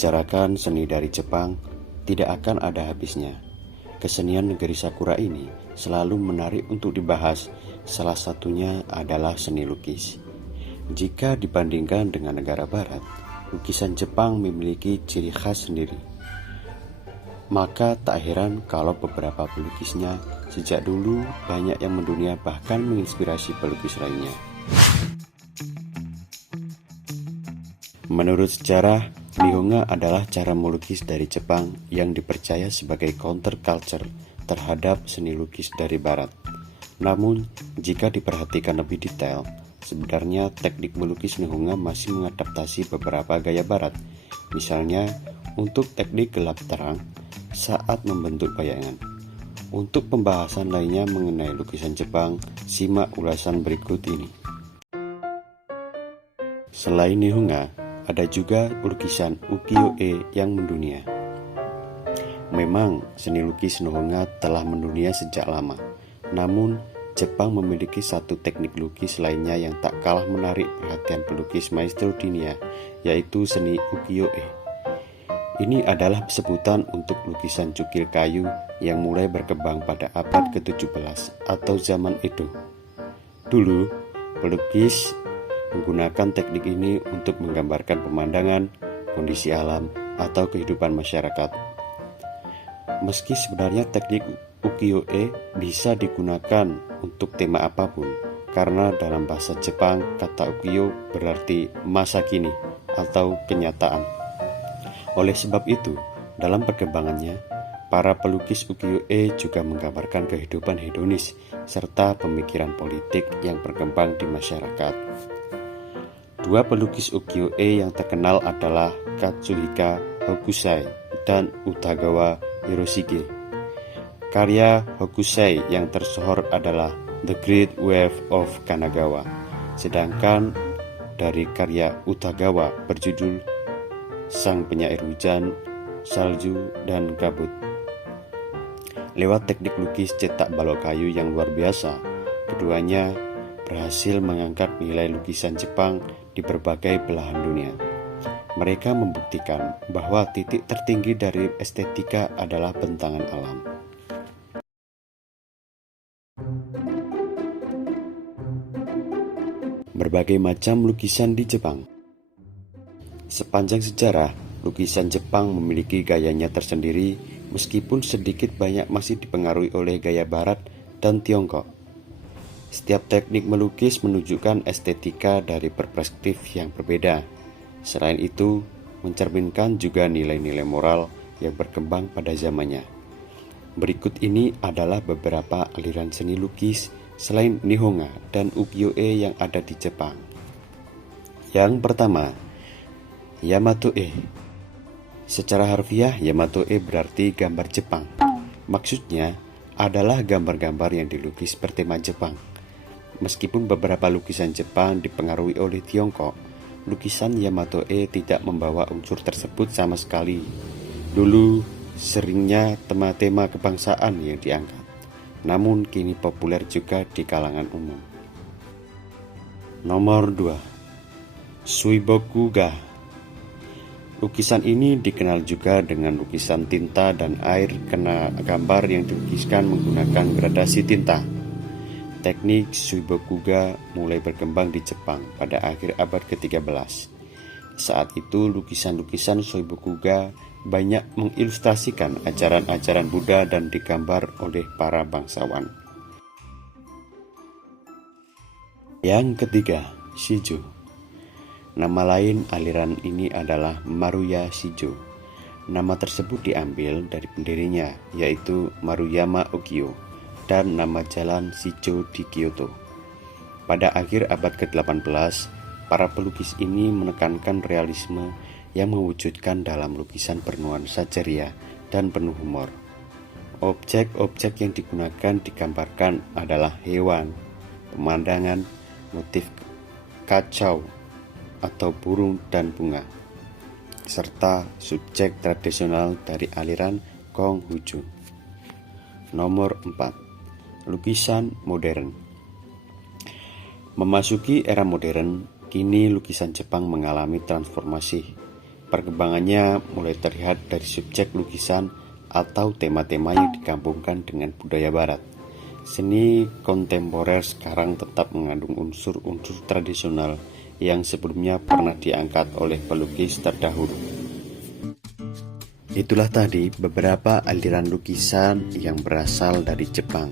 Membicarakan seni dari Jepang tidak akan ada habisnya. Kesenian negeri Sakura ini selalu menarik untuk dibahas. Salah satunya adalah seni lukis. Jika dibandingkan dengan negara barat, lukisan Jepang memiliki ciri khas sendiri. Maka tak heran kalau beberapa pelukisnya sejak dulu banyak yang mendunia bahkan menginspirasi pelukis lainnya. Menurut sejarah, Nihonga adalah cara melukis dari Jepang yang dipercaya sebagai counterculture terhadap seni lukis dari barat. Namun, jika diperhatikan lebih detail, sebenarnya teknik melukis Nihonga masih mengadaptasi beberapa gaya barat. Misalnya, untuk teknik gelap terang saat membentuk bayangan. Untuk pembahasan lainnya mengenai lukisan Jepang, simak ulasan berikut ini. Selain Nihonga, ada juga lukisan ukiyo-e yang mendunia. Memang seni lukis Nihonga telah mendunia sejak lama. Namun, Jepang memiliki satu teknik lukis lainnya yang tak kalah menarik perhatian pelukis maestro dunia, yaitu seni ukiyo-e. Ini adalah sebutan untuk lukisan cukil kayu yang mulai berkembang pada abad ke-17 atau zaman Edo. Dulu, pelukis menggunakan teknik ini untuk menggambarkan pemandangan, kondisi alam, atau kehidupan masyarakat. Meski sebenarnya teknik ukiyo-e bisa digunakan untuk tema apapun, karena dalam bahasa Jepang kata ukiyo berarti masa kini atau kenyataan. Oleh sebab itu, dalam perkembangannya, para pelukis ukiyo-e juga menggambarkan kehidupan hedonis serta pemikiran politik yang berkembang di masyarakat. Dua pelukis ukiyo-e yang terkenal adalah Katsuhika Hokusai dan Utagawa Hiroshige. Karya Hokusai yang tersohor adalah The Great Wave of Kanagawa, sedangkan dari karya Utagawa berjudul Sang Penyair Hujan, Salju, dan Kabut. Lewat teknik lukis cetak balok kayu yang luar biasa, keduanya berhasil mengangkat nilai lukisan Jepang di berbagai belahan dunia. Mereka membuktikan bahwa titik tertinggi dari estetika adalah bentangan alam. Berbagai macam lukisan di Jepang. Sepanjang sejarah, lukisan Jepang memiliki gayanya tersendiri, meskipun sedikit banyak masih dipengaruhi oleh gaya Barat dan Tiongkok. Setiap teknik melukis menunjukkan estetika dari perspektif yang berbeda. Selain itu, mencerminkan juga nilai-nilai moral yang berkembang pada zamannya. Berikut ini adalah beberapa aliran seni lukis selain Nihonga dan ukiyo-e yang ada di Jepang. Yang pertama, Yamato-e. Secara harfiah, Yamato-e berarti gambar Jepang. Maksudnya adalah gambar-gambar yang dilukis bertema Jepang. Meskipun beberapa lukisan Jepang dipengaruhi oleh Tiongkok, lukisan Yamato-e tidak membawa unsur tersebut sama sekali. Dulu seringnya tema-tema kebangsaan yang diangkat, namun kini populer juga di kalangan umum. Nomor 2. Suibokuga. Lukisan ini dikenal juga dengan lukisan tinta dan air kena gambar yang dilukiskan menggunakan gradasi tinta. Teknik Suibokuga mulai berkembang di Jepang pada akhir abad ke-13. Saat itu lukisan-lukisan Suibokuga banyak mengilustrasikan ajaran-ajaran Buddha dan digambar oleh para bangsawan. Yang ketiga, Shijo. Nama lain aliran ini adalah Maruya Shijo. Nama tersebut diambil dari pendirinya, yaitu Maruyama Ukiyo, dan nama jalan Shijo di Kyoto. Pada akhir abad ke-18, para pelukis ini menekankan realisme yang mewujudkan dalam lukisan bernuansa ceria dan penuh humor. Objek-objek yang digunakan digambarkan adalah hewan, pemandangan, motif kacau atau burung dan bunga, serta subjek tradisional dari aliran Konghucu. Nomor 4. Lukisan modern. Memasuki era modern, kini lukisan Jepang mengalami transformasi. Perkembangannya mulai terlihat dari subjek lukisan atau tema-tema yang digabungkan dengan budaya barat. Seni kontemporer sekarang tetap mengandung unsur-unsur tradisional yang sebelumnya pernah diangkat oleh pelukis terdahulu. Itulah tadi beberapa aliran lukisan yang berasal dari Jepang.